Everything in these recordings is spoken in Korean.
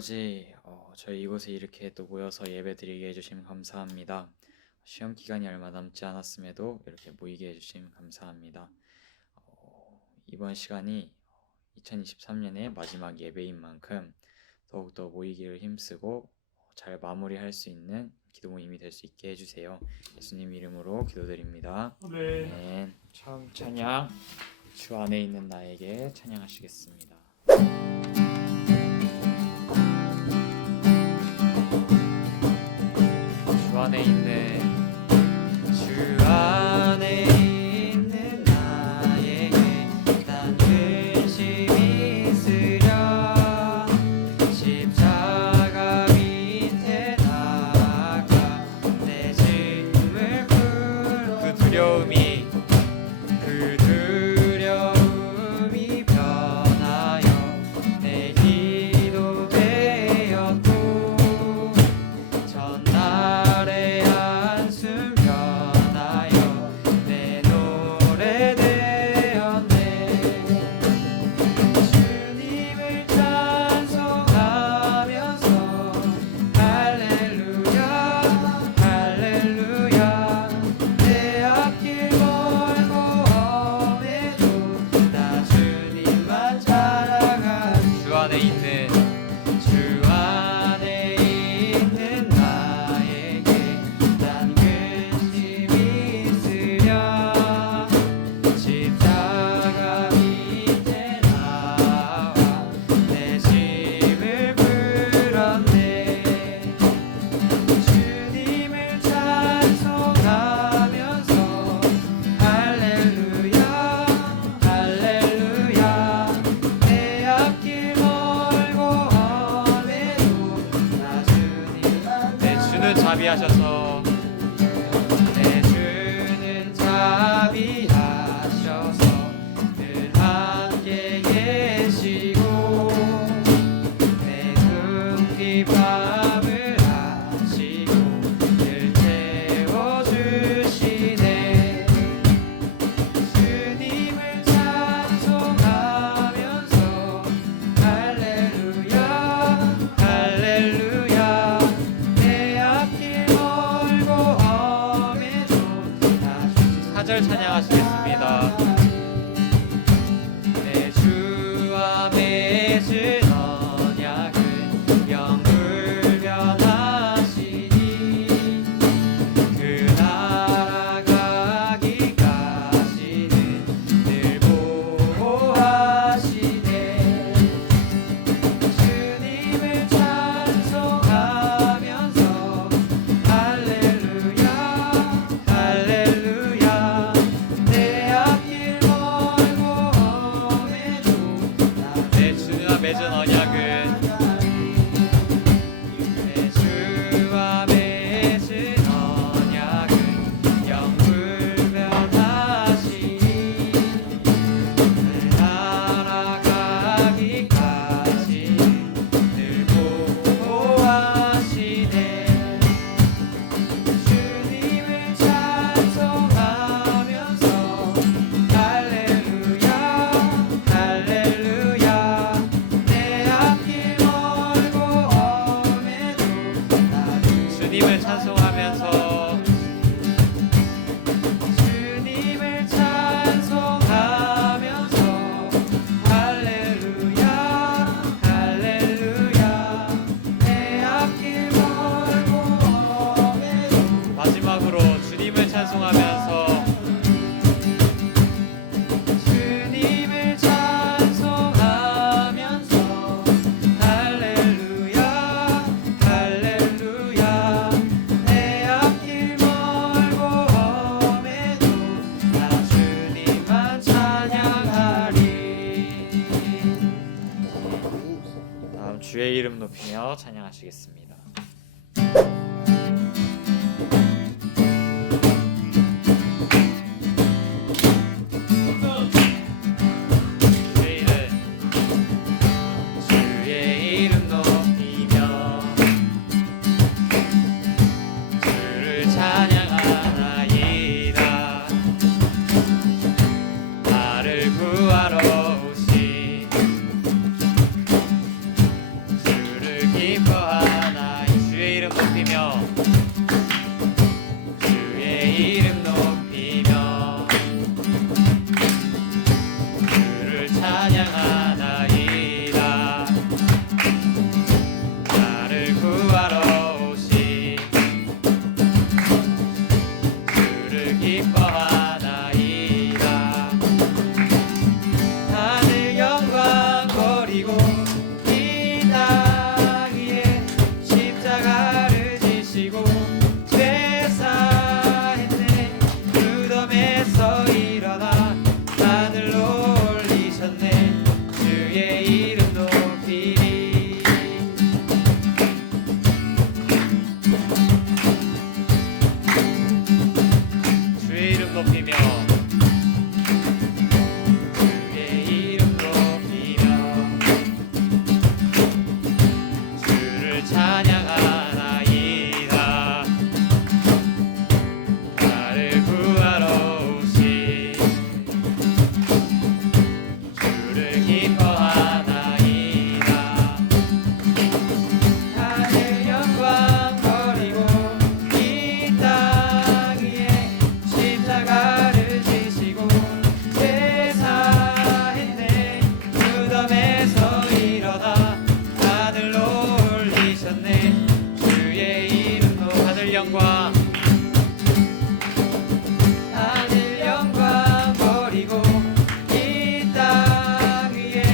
아버지, 저희 이곳에 이렇게 또 모여서 예배드리게 해주시면 감사합니다. 시험 기간이 얼마 남지 않았음에도 이렇게 모이게 해주시면 감사합니다. 이번 시간이 2023년의 마지막 예배인 만큼 더욱더 모이기를 힘쓰고 잘 마무리할 수 있는 기도 모임이 될 수 있게 해주세요. 예수님 이름으로 기도드립니다. 아멘. 처음 찬양, 주 안에 있는 나에게 찬양하시겠습니다. 주 안에 있는 나에게 난 근심이 있으랴. 십자가 밑에 나아가 내 짐을 풀어 그 두려움이 변하여 내 기도 되었고 전날의 한숨 변하여 내 노래 되었네. 주님을 찬송하면서 할렐루야 할렐루야. 내 앞길 멀고 험해도 나 주님만 자랑한 주 안에 있는 나에게 난 근심이 있으랴. 십자가 밑에 나와 내 짐을 풀었네. 주님을 찬송하면서 할렐루야 할렐루야. 내 앞길 멀고 험해도 나 주님만 내 주는 자비하셔서 늘 함께 계시고 내 눈빛 밤을 하시고 늘 채워주시네. 주님을 찬송하면서 할렐루야 할렐루야. 내 앞길 멀고 험해도 나 주님 4절 찬양하시겠습니다. 내 주와 맺은 언약은 영불 변하시니 그 날아가기까지는 늘 보호하시네. 주님을 찬송하면서 할렐루야 할렐루야. 내 앞길 멀고 험해도 내 주와 맺은 언약은 영불 변하시니 늘 날아가기까지 늘 보호하시네. 주님을 찬송하면서 할렐루야 할렐루야. 내 앞길 멀고 험해도 주님을 찬송하면서 할렐루야 할렐루야. 내 앞길 멀고 험해도 마지막으로 주님을 찬송하면서 주님을 찬송하면서 할렐루야 할렐루야. 내 앞길 멀고 험해도 나 주님만 찬양하리. 다음 주의 이름 높이며 찬양하시겠습니다. 주의 이름 높이며 주를 찬양하나이다. 나를 구하러 오신 주를 찬양하나이다. 나를 구하러 오신 주를 기뻐하나이다. 하늘 영광 버리고 이 땅 위에 십자가를 지시고 죄사했네. 무덤에서 일어나 하늘로 올리셨네. 주의 이름 높이리. 주의 이름 높이며 주의 이름 높이며 주를 찬양하나이다. 나를 구하러 오신 주를 기뻐하나이다. 하늘 영광 버리고 이 땅 위에 십자가를 지시고 죄사했네. 무덤에서 일어나 하늘로 올리셨네. 주의 이름으로 하늘 영광 하늘 영광 버리고 이 땅 위에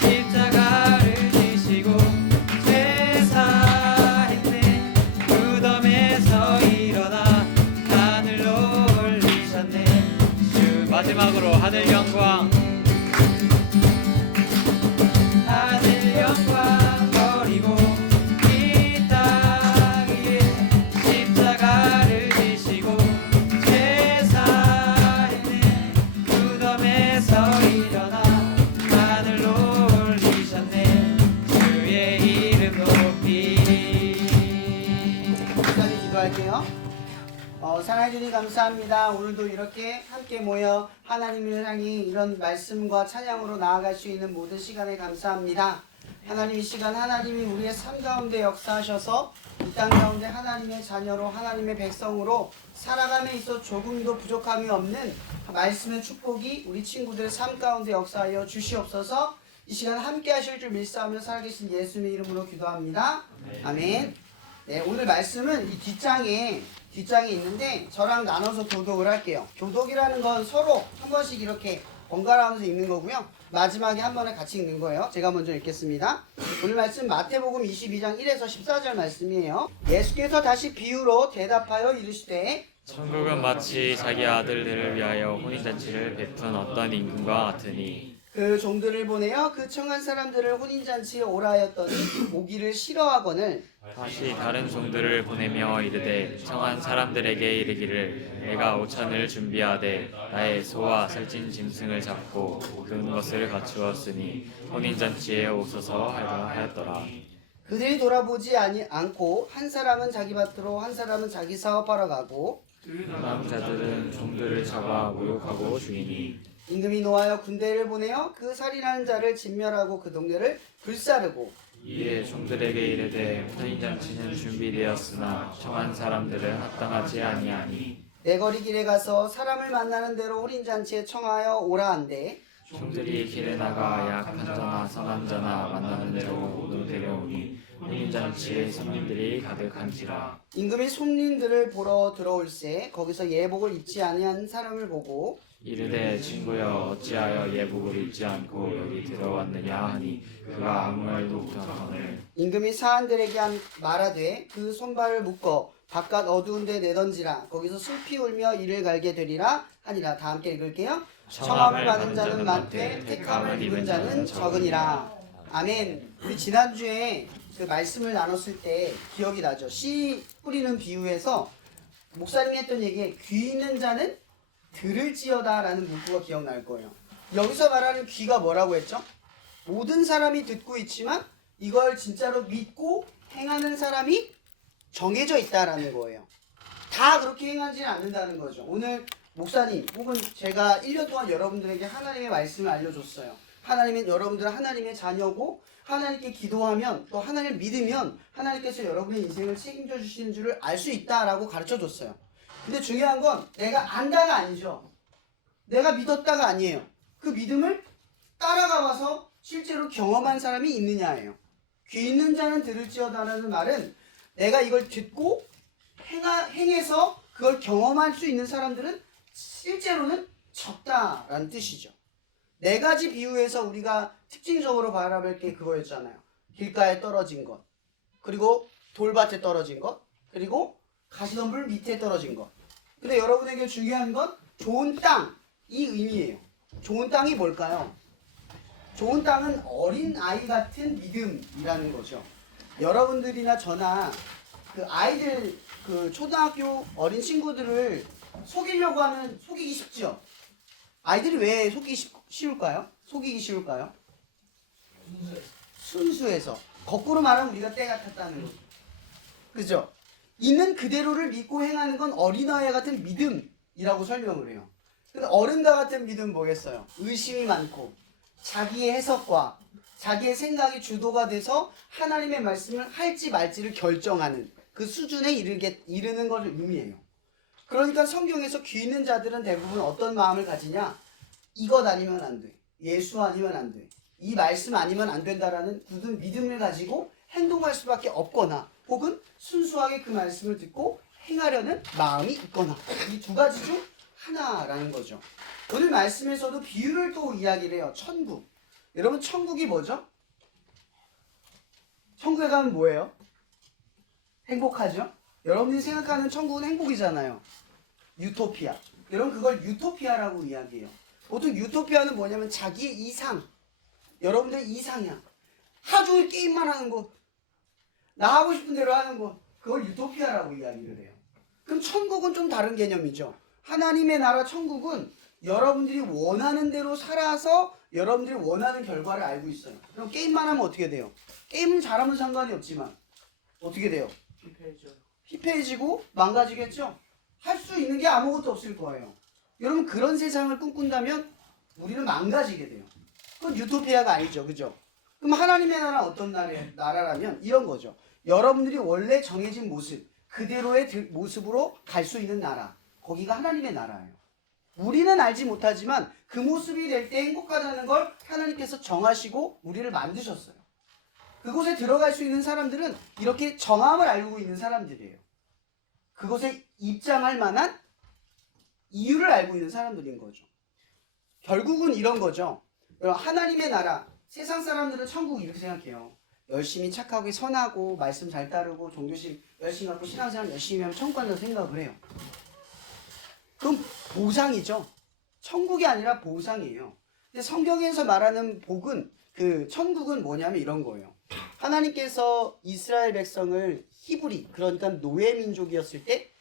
십자가를 지시고 죄사했네. 무덤에서 일어나 하늘로 올리셨네. 주 마지막으로 하늘 영광 하늘 영광 버리고 이 땅 위에 십자가를 지시고 죄사했네. 무덤에서 일어나 하늘로 올리셨네. 주의 이름 높이리. 목사님 기도할게요. 사랑해 주님 감사합니다. 오늘도 이렇게 함께 모여 하나님을 향해 이런 말씀과 찬양으로 나아갈 수 있는 모든 시간에 감사합니다. 하나님, 이 시간 하나님이 우리의 삶 가운데 역사하셔서 이 땅 가운데 하나님의 자녀로 하나님의 백성으로 살아감에 있어 조금도 부족함이 없는 말씀의 축복이 우리 친구들의 삶 가운데 역사하여 주시옵소서. 이 시간 함께 하실 줄 믿사오며 살아계신 예수님의 이름으로 기도합니다. 아멘. 네, 오늘 말씀은 이 뒷장에 있는데 저랑 나눠서 교독을 할게요. 교독이라는 건 서로 한 번씩 이렇게 번갈아 가면서 읽는 거고요. 마지막에 한 번에 같이 읽는 거예요. 제가 먼저 읽겠습니다. 오늘 말씀 마태복음 22장 1에서 14절 말씀이에요. 예수께서 다시 비유로 대답하여 이르시되 천국은 마치 자기 아들들을 위하여 혼인잔치를 베푼 어떤 임금과 같으니 그 종들을 보내어 그 청한 사람들을 혼인잔치에 오라 하였더니 오기를 싫어하거늘 다시 다른 종들을 보내며 이르되 청한 사람들에게 이르기를 내가 오천을 준비하되 나의 소와 살찐 짐승을 잡고 모든 것을 갖추었으니 혼인잔치에 오소서 하였더라. 그들이 돌아보지 않고 한 사람은 자기 밭으로 한 사람은 자기 사업하러 가고 그 남자들은 종들을 잡아 모욕하고 죽이니 임금이 노하여 군대를 보내어 그 살인하는 자를 진멸하고 그 동네를 불사르고 이에 종들에게 이르되 혼인잔치는 준비되었으나 청한 사람들은 합당하지 아니하니 내거리 길에 가서 사람을 만나는 대로 혼인잔치에 청하여 오라 한대 종들이 길에 나가 약한 자나 선한 자나 만나는 대로 모두 데려오니 혼인잔치에 손님들이 가득한지라. 임금이 손님들을 보러 들어올세 거기서 예복을 입지 아니한 사람을 보고 이르되 친구여 어찌하여 예복을 입지 않고 여기 들어왔느냐 하니 그가 아무 말도 못하거늘 임금이 사한들에게 말하되 그 손발을 묶어 바깥 어두운 데 내던지라 거기서 슬피 울며 이를 갈게 되리라 하니라. 다 함께 읽을게요. 청함을 받은 자는 많되 택함을 입은 자는 적으니라. 아멘. 우리 지난주에 그 말씀을 나눴을 때 기억이 나죠. 씨 뿌리는 비유에서 목사님이 했던 얘기에 귀 있는 자는 들을지어다 라는 문구가 기억날 거예요. 여기서 말하는 귀가 뭐라고 했죠? 모든 사람이 듣고 있지만 이걸 진짜로 믿고 행하는 사람이 정해져 있다라는 거예요. 다 그렇게 행하지는 않는다는 거죠. 오늘 목사님 혹은 제가 1년 동안 여러분들에게 하나님의 말씀을 알려줬어요. 하나님은 여러분들은 하나님의 자녀고 하나님께 기도하면 또 하나님을 믿으면 하나님께서 여러분의 인생을 책임져 주시는 줄을 알 수 있다라고 가르쳐줬어요. 근데 중요한 건 내가 안다가 아니죠. 내가 믿었다가 아니에요. 그 믿음을 따라가 봐서 실제로 경험한 사람이 있느냐예요. 귀 있는 자는 들을지어다라는 말은 내가 이걸 듣고 행해서 그걸 경험할 수 있는 사람들은 실제로는 적다라는 뜻이죠. 네 가지 비유에서 우리가 특징적으로 바라볼 게 그거였잖아요. 길가에 떨어진 것, 그리고 돌밭에 떨어진 것, 그리고 가시덤불 밑에 떨어진 것. 근데 여러분에게 중요한 건 좋은 땅, 이 의미예요. 좋은 땅이 뭘까요? 좋은 땅은 어린 아이 같은 믿음이라는 거죠. 여러분들이나 저나 그 아이들, 그 초등학교 어린 친구들을 속이려고 하면 속이기 쉽죠. 아이들이 왜 속이기 쉬울까요? 속이기 쉬울까요? 순수해서. 거꾸로 말하면 우리가 때가 탔다는 거죠. 그죠? 있는 그대로를 믿고 행하는 건 어린아이 같은 믿음이라고 설명을 해요. 근데 어른과 같은 믿음은 뭐겠어요? 의심이 많고 자기의 해석과 자기의 생각이 주도가 돼서 하나님의 말씀을 할지 말지를 결정하는 그 수준에 이르는 것을 의미해요. 그러니까 성경에서 귀 있는 자들은 대부분 어떤 마음을 가지냐? 이것 아니면 안 돼. 예수 아니면 안 돼. 이 말씀 아니면 안 된다라는 굳은 믿음을 가지고 행동할 수밖에 없거나 혹은 순수하게 그 말씀을 듣고 행하려는 마음이 있거나 이 두 가지 중 하나라는 거죠. 오늘 말씀에서도 비유를 또 이야기를 해요. 천국. 여러분 천국이 뭐죠? 천국에 가면 뭐예요? 행복하죠? 여러분이 생각하는 천국은 행복이잖아요. 유토피아. 여러분 그걸 유토피아라고 이야기해요. 보통 유토피아는 뭐냐면 자기의 이상. 여러분들 이상이야. 하루 종일 게임만 하는 거. 나 하고 싶은 대로 하는 거. 그걸 유토피아라고 이야기를 해요. 그럼 천국은 좀 다른 개념이죠. 하나님의 나라 천국은 여러분들이 원하는 대로 살아서 여러분들이 원하는 결과를 알고 있어요. 그럼 게임만 하면 어떻게 돼요? 게임은 잘하면 상관이 없지만 어떻게 돼요? 피폐해지고 망가지겠죠? 할 수 있는 게 아무것도 없을 거예요. 여러분 그런 세상을 꿈꾼다면 우리는 망가지게 돼요. 그건 유토피아가 아니죠. 그죠? 그럼 하나님의 나라 어떤 나라라면 이런 거죠. 여러분들이 원래 정해진 모습 그대로의 모습으로 갈 수 있는 나라. 거기가 하나님의 나라예요. 우리는 알지 못하지만 그 모습이 될 때 행복하다는 걸 하나님께서 정하시고 우리를 만드셨어요. 그곳에 들어갈 수 있는 사람들은 이렇게 정함을 알고 있는 사람들이에요. 그곳에 입장할 만한 이유를 알고 있는 사람들인 거죠. 결국은 이런 거죠. 하나님의 나라, 세상 사람들은 천국 이렇게 생각해요. 열심히 착하고 선하고 말씀 잘 따르고 종교심 열심히 갖고 신앙생활 열심히 하면 천국 간다고 생각을 해요. 그럼 보상이죠. 천국이 아니라 보상이에요. 근데 성경에서 말하는 복은 그 천국은 뭐냐면 이런 거예요. 하나님께서 이스라엘 백성을 히브리 그러니까 노예 민족이었을 때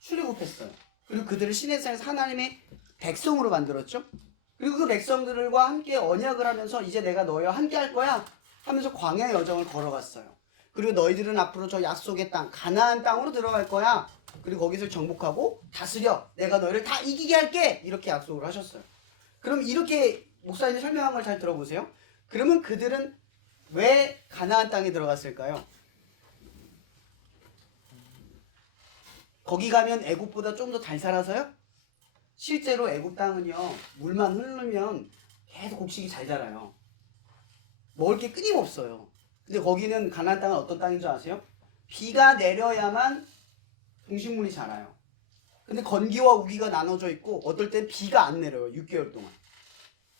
출애굽했어요. 그리고 그들을 신의 산에서 하나님의 백성으로 만들었죠. 그리고 그 백성들과 함께 언약을 하면서 이제 내가 너희와 함께 할 거야 하면서 광야 여정을 걸어갔어요. 그리고 너희들은 앞으로 저 약속의 땅 가나안 땅으로 들어갈 거야. 그리고 거기서 정복하고 다스려 내가 너희를 다 이기게 할게 이렇게 약속을 하셨어요. 그럼 이렇게 목사님이 설명한 걸 잘 들어보세요. 그러면 그들은 왜 가나안 땅에 들어갔을까요? 거기 가면 애굽보다 좀 더 잘 살아서요? 실제로 애굽 땅은요 물만 흐르면 계속 곡식이 잘 자라요. 먹을 게 끊임없어요. 근데 거기는 가나안 땅은 어떤 땅인 줄 아세요? 비가 내려야만 동식물이 자라요. 근데 건기와 우기가 나눠져 있고 어떨 땐 비가 안 내려요. 6개월 동안.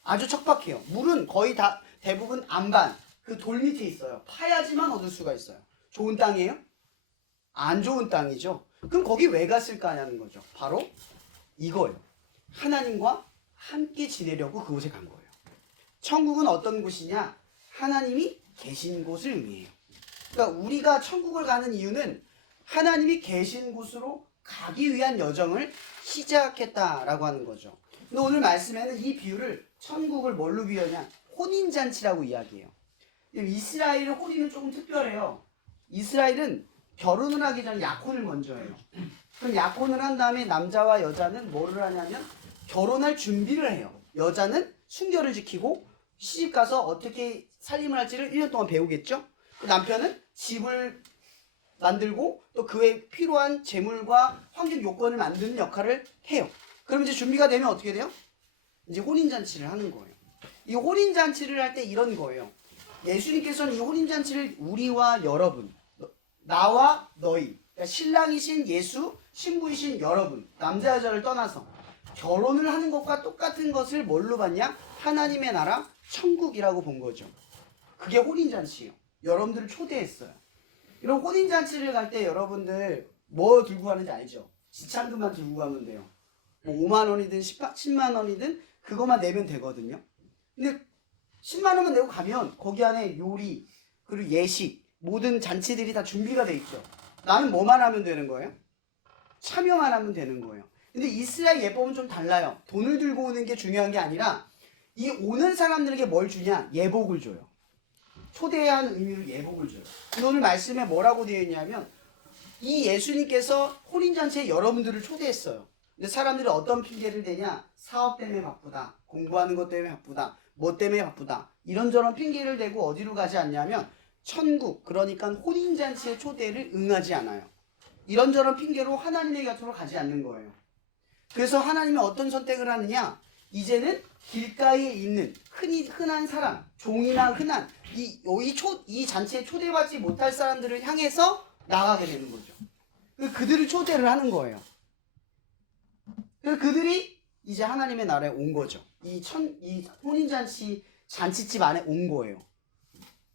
아주 척박해요. 물은 거의 다 대부분 안반 그 돌 밑에 있어요. 파야지만 얻을 수가 있어요. 좋은 땅이에요? 안 좋은 땅이죠. 그럼 거기 왜 갔을까 하는 거죠. 바로 이거예요. 하나님과 함께 지내려고 그곳에 간 거예요. 천국은 어떤 곳이냐? 하나님이 계신 곳을 의미해요. 그러니까 우리가 천국을 가는 이유는 하나님이 계신 곳으로 가기 위한 여정을 시작했다라고 하는 거죠. 근데 오늘 말씀에는 이 비유를 천국을 뭘로 비유하냐? 혼인잔치라고 이야기해요. 이스라엘의 혼인은 조금 특별해요. 이스라엘은 결혼을 하기 전에 약혼을 먼저 해요. 그럼 약혼을 한 다음에 남자와 여자는 뭐를 하냐면 결혼할 준비를 해요. 여자는 순결을 지키고 시집 가서 어떻게 살림을 할지를 1년 동안 배우겠죠. 그 남편은 집을 만들고 또 그에 필요한 재물과 환경 요건을 만드는 역할을 해요. 그럼 이제 준비가 되면 어떻게 돼요? 이제 혼인잔치를 하는 거예요. 이 혼인잔치를 할 때 이런 거예요. 예수님께서는 이 혼인잔치를 우리와 여러분, 나와 너희, 그러니까 신랑이신 예수, 신부이신 여러분, 남자 여자를 떠나서 결혼을 하는 것과 똑같은 것을 뭘로 봤냐? 하나님의 나라, 천국이라고 본 거죠. 그게 혼인잔치예요. 여러분들을 초대했어요. 이런 혼인잔치를 갈 때 여러분들 뭐 들고 가는지 알죠? 지참금만 들고 가면 돼요. 뭐 5만 원이든 10만 원이든 그것만 내면 되거든요. 근데 10만 원만 내고 가면 거기 안에 요리 그리고 예식 모든 잔치들이 다 준비가 돼 있죠. 나는 뭐만 하면 되는 거예요? 참여만 하면 되는 거예요. 근데 이스라엘 예법은 좀 달라요. 돈을 들고 오는 게 중요한 게 아니라 이 오는 사람들에게 뭘 주냐? 예복을 줘요. 초대해야 하는 의미로 예복을 줘요. 오늘 말씀에 뭐라고 되어 있냐면 이 예수님께서 혼인잔치에 여러분들을 초대했어요. 근데 사람들이 어떤 핑계를 대냐? 사업 때문에 바쁘다. 공부하는 것 때문에 바쁘다. 뭐 때문에 바쁘다. 이런저런 핑계를 대고 어디로 가지 않냐면 천국, 그러니까 혼인잔치의 초대를 응하지 않아요. 이런저런 핑계로 하나님의 곁으로 가지 않는 거예요. 그래서 하나님은 어떤 선택을 하느냐? 이제는 길가에 있는 흔한 사람, 종이나 흔한 이 잔치에 초대받지 못할 사람들을 향해서 나가게 되는 거죠. 그들을 초대를 하는 거예요. 그들이 이제 하나님의 나라에 온 거죠. 이 혼인잔치 잔치집 안에 온 거예요.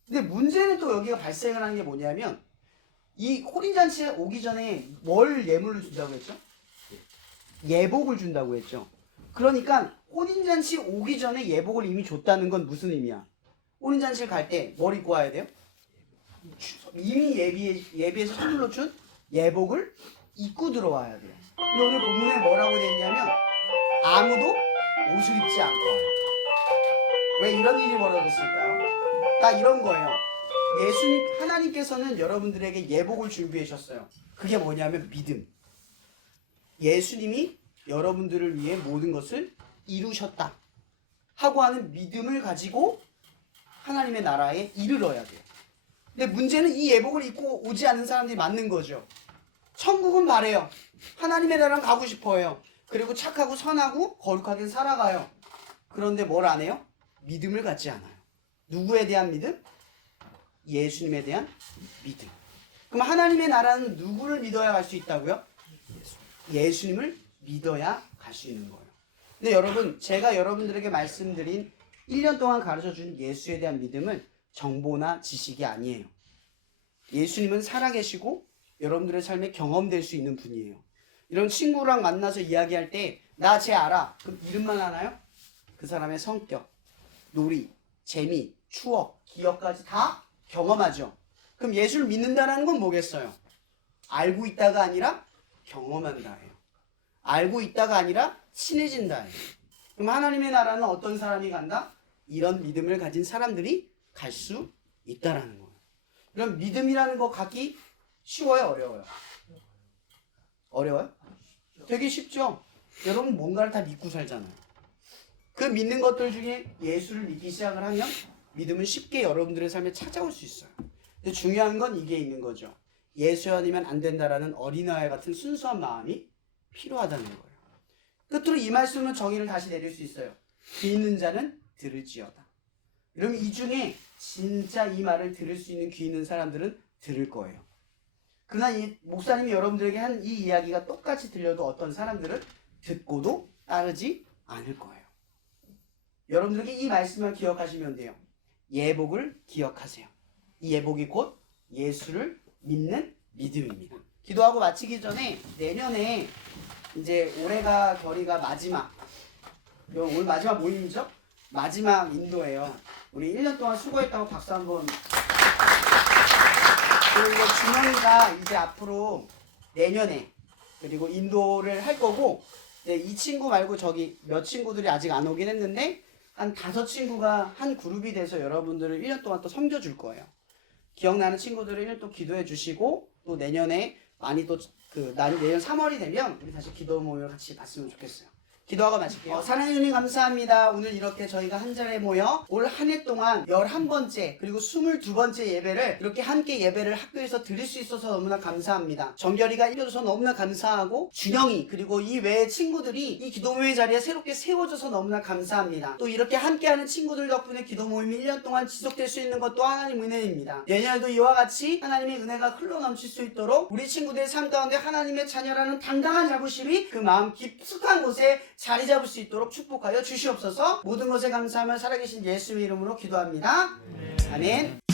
근데 문제는 또 여기가 발생을 하는 게 뭐냐면 이 혼인잔치에 오기 전에 뭘 예물로 준다고 했죠? 예복을 준다고 했죠. 그러니까 혼인잔치 오기 전에 예복을 이미 줬다는 건 무슨 의미야? 혼인잔치를 갈 때 뭘 입고 와야 돼요? 이미 예비해서 선물로 준 예복을 입고 들어와야 돼요. 근데 오늘 본문에 뭐라고 되어 있냐면 아무도 옷을 입지 않고 와요. 왜 이런 일이 벌어졌을까요? 딱 이런 거예요. 하나님께서는 여러분들에게 예복을 준비해 주셨어요. 그게 뭐냐면 믿음. 예수님이 여러분들을 위해 모든 것을 이루셨다 하고 하는 믿음을 가지고 하나님의 나라에 이르러야 돼요. 근데 문제는 이 예복을 입고 오지 않는 사람들이 많은 거죠. 천국은 말해요. 하나님의 나라는 가고 싶어요. 그리고 착하고 선하고 거룩하게 살아가요. 그런데 뭘 안 해요? 믿음을 갖지 않아요. 누구에 대한 믿음? 예수님에 대한 믿음. 그럼 하나님의 나라는 누구를 믿어야 갈 수 있다고요? 예수님을 믿어야 갈 수 있는 거예요. 근데 여러분, 제가 여러분들에게 말씀드린 1년 동안 가르쳐준 예수에 대한 믿음은 정보나 지식이 아니에요. 예수님은 살아계시고 여러분들의 삶에 경험될 수 있는 분이에요. 이런 친구랑 만나서 이야기할 때 나 쟤 알아. 그럼 이름만 아나요? 그 사람의 성격, 놀이, 재미, 추억, 기억까지 다 경험하죠. 그럼 예수를 믿는다는 건 뭐겠어요? 알고 있다가 아니라 경험한다예요. 알고 있다가 아니라 친해진다예요. 그럼 하나님의 나라는 어떤 사람이 간다? 이런 믿음을 가진 사람들이 갈 수 있다라는 거예요. 그럼 믿음이라는 거 갖기 쉬워요, 어려워요? 어려워요? 되게 쉽죠? 여러분 뭔가를 다 믿고 살잖아요. 그 믿는 것들 중에 예수를 믿기 시작을 하면 믿음은 쉽게 여러분들의 삶에 찾아올 수 있어요. 근데 중요한 건 이게 있는 거죠. 예수 아니면 안 된다라는 어린아이 같은 순수한 마음이 필요하다는 거예요. 끝으로 이 말씀은 정의를 다시 내릴 수 있어요. 귀 있는 자는 들을지어다. 그럼 이 중에 진짜 이 말을 들을 수 있는 귀 있는 사람들은 들을 거예요. 그러나 이 목사님이 여러분들에게 한 이 이야기가 똑같이 들려도 어떤 사람들은 듣고도 따르지 않을 거예요. 여러분들에게 이 말씀을 기억하시면 돼요. 예복을 기억하세요. 이 예복이 곧 예수를 믿는 믿음입니다. 기도하고 마치기 전에 내년에 이제 올해가 결의가 마지막, 오늘 마지막 모임이죠? 마지막 인도예요. 우리 1년 동안 수고했다고 박수 한번. 그리고 준영이가 이제 앞으로 내년에 그리고 인도를 할 거고, 이제 이 친구 말고 저기 몇 친구들이 아직 안 오긴 했는데 한 5친구가 한 그룹이 돼서 여러분들을 1년 동안 또 섬겨줄 거예요. 기억나는 친구들을 1년 동안 기도해 주시고, 또 내년에 많이 또 내년 3월이 되면 우리 다시 기도 모임을 같이 봤으면 좋겠어요. 기도하고 마칠게요. 사랑해 주님 감사합니다. 오늘 이렇게 저희가 한 자리에 모여 올 한 해 동안 11번째 그리고 22번째 예배를 이렇게 함께 예배를 학교에서 드릴 수 있어서 너무나 감사합니다. 정결이가 이겨줘서 너무나 감사하고 준영이 그리고 이 외의 친구들이 이 기도 모임 자리에 새롭게 세워줘서 너무나 감사합니다. 또 이렇게 함께하는 친구들 덕분에 기도 모임이 1년 동안 지속될 수 있는 것도 하나님 은혜입니다. 내년에도 이와 같이 하나님의 은혜가 흘러 넘칠 수 있도록 우리 친구들의 삶 가운데 하나님의 자녀라는 당당한 자부심이 그 마음 깊숙한 곳에 자리 잡을 수 있도록 축복하여 주시옵소서. 모든 것에 감사하며 살아계신 예수의 이름으로 기도합니다. 아멘.